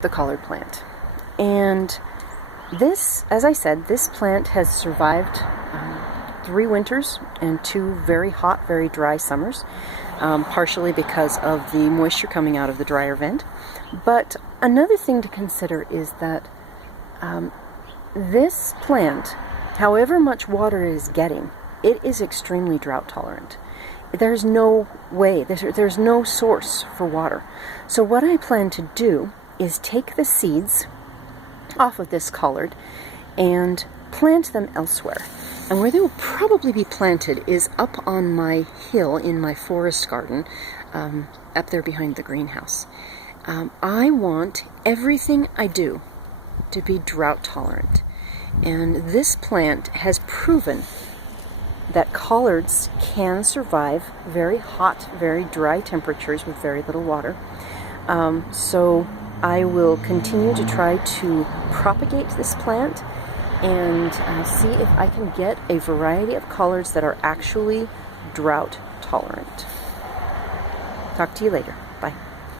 The collard plant. And this, as I said, this plant has survived 3 winters and 2 very hot, very dry summers, partially because of the moisture coming out of the dryer vent. But another thing to consider is that this plant, however much water it is getting, it is extremely drought tolerant. There's no way, there's no source for water. So what I plan to do is take the seeds off of this collard and plant them elsewhere. And where they will probably be planted is up on my hill in my forest garden, up there behind the greenhouse. I want everything I do to be drought tolerant. And this plant has proven that collards can survive very hot, very dry temperatures with very little water. So I will continue to try to propagate this plant and see if I can get a variety of collards that are actually drought tolerant. Talk to you later.